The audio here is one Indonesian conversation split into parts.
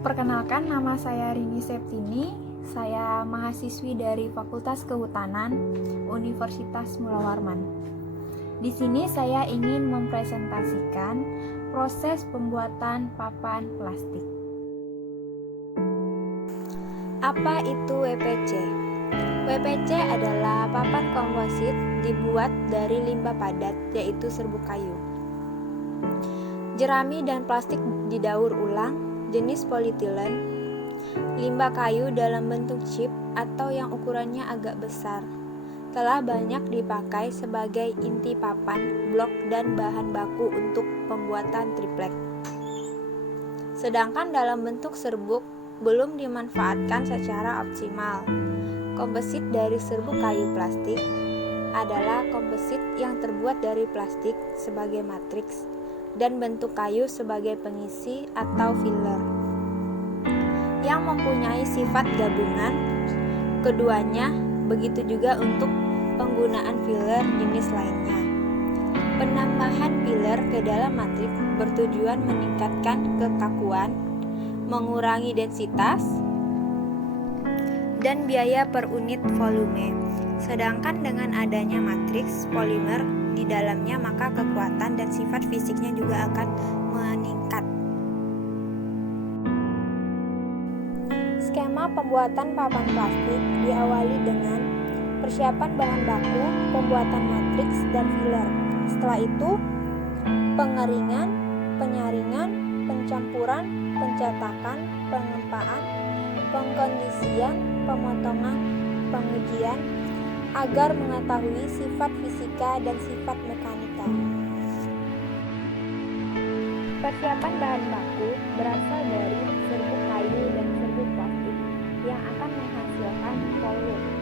Perkenalkan, nama saya Rini Septini. Saya mahasiswi dari Fakultas Kehutanan Universitas Mula Warman. Di sini saya ingin mempresentasikan proses pembuatan papan plastik. Apa itu WPC? WPC adalah papan komposit dibuat dari limbah padat, yaitu serbuk kayu, jerami dan plastik didaur ulang, jenis polietilen, limbah kayu dalam bentuk chip atau yang ukurannya agak besar, telah banyak dipakai sebagai inti papan, blok, dan bahan baku untuk pembuatan triplek. Sedangkan dalam bentuk serbuk belum dimanfaatkan secara optimal. Komposit dari serbuk kayu plastik adalah komposit yang terbuat dari plastik sebagai matriks dan bentuk kayu sebagai pengisi atau filler, yang mempunyai sifat gabungan keduanya. Begitu juga untuk penggunaan filler jenis lainnya. Penambahan filler ke dalam matriks bertujuan meningkatkan kekakuan, mengurangi densitas, dan biaya per unit volume. Sedangkan dengan adanya matriks polimer di dalamnya, maka kekuatan dan sifat fisiknya juga akan meningkat. Skema pembuatan papan plastik diawali dengan persiapan bahan baku, pembuatan matriks dan filler. Setelah itu, pengeringan, penyaringan, pencampuran, pencetakan, pengempaan, pengkondisian, pemotongan, pengujian, agar mengetahui sifat fisika dan sifat mekanika. Persiapan bahan baku berasal dari serbuk kayu dan serbuk plastik yang akan menghasilkan polymers.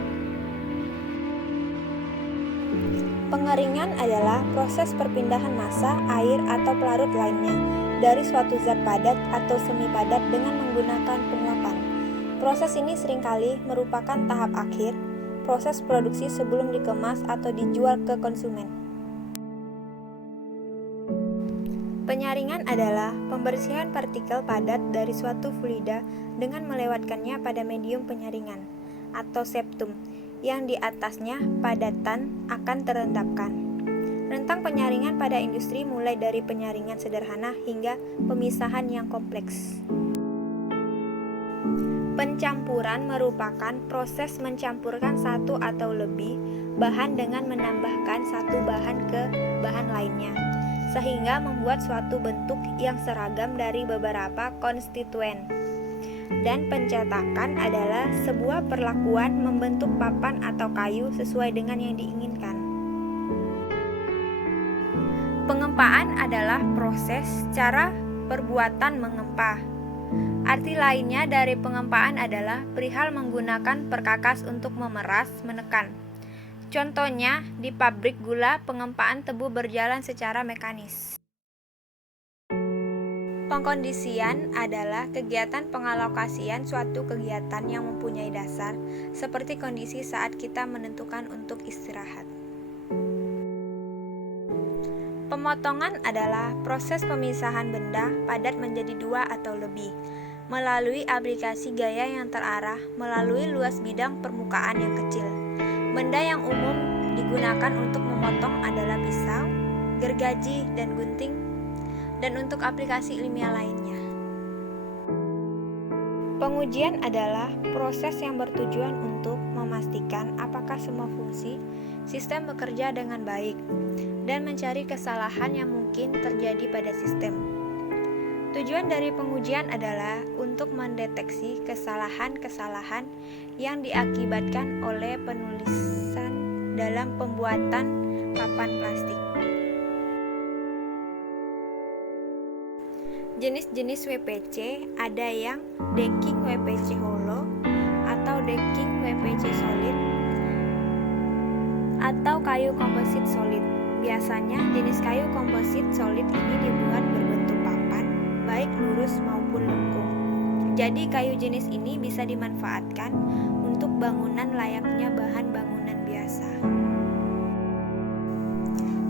Pengeringan adalah proses perpindahan massa, air, atau pelarut lainnya dari suatu zat padat atau semi padat dengan menggunakan penguapan. Proses ini seringkali merupakan tahap akhir proses produksi sebelum dikemas atau dijual ke konsumen. Penyaringan adalah pembersihan partikel padat dari suatu fluida dengan melewatkannya pada medium penyaringan atau septum yang di atasnya padatan akan terendapkan. Rentang penyaringan pada industri mulai dari penyaringan sederhana hingga pemisahan yang kompleks. Pencampuran merupakan proses mencampurkan satu atau lebih bahan dengan menambahkan satu bahan ke bahan lainnya, sehingga membuat suatu bentuk yang seragam dari beberapa konstituen. Dan pencetakan adalah sebuah perlakuan membentuk papan atau kayu sesuai dengan yang diinginkan. Pengempaan adalah proses cara perbuatan mengempah. Arti lainnya dari pengempaan adalah perihal menggunakan perkakas untuk memeras, menekan. Contohnya, di pabrik gula, pengempaan tebu berjalan secara mekanis. Pengkondisian adalah kegiatan pengalokasian suatu kegiatan yang mempunyai dasar, seperti kondisi saat kita menentukan untuk istirahat. Pemotongan adalah proses pemisahan benda padat menjadi dua atau lebih, melalui aplikasi gaya yang terarah melalui luas bidang permukaan yang kecil. Benda yang umum digunakan untuk memotong adalah pisau, gergaji, dan gunting, dan untuk aplikasi ilmiah lainnya. Pengujian adalah proses yang bertujuan untuk memastikan apakah semua fungsi sistem bekerja dengan baik dan mencari kesalahan yang mungkin terjadi pada sistem. Tujuan dari pengujian adalah untuk mendeteksi kesalahan-kesalahan yang diakibatkan oleh penulisan dalam pembuatan papan plastik. Jenis-jenis WPC ada yang decking WPC hollow atau decking WPC solid atau kayu komposit solid. Biasanya jenis kayu komposit solid ini dibuat berbentuk papan, baik lurus maupun lengkung. Jadi kayu jenis ini bisa dimanfaatkan untuk bangunan layaknya bahan bangunan biasa.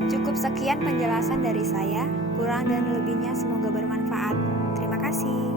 Cukup sekian penjelasan dari saya, kurang dan lebihnya semoga bermanfaat. Terima kasih.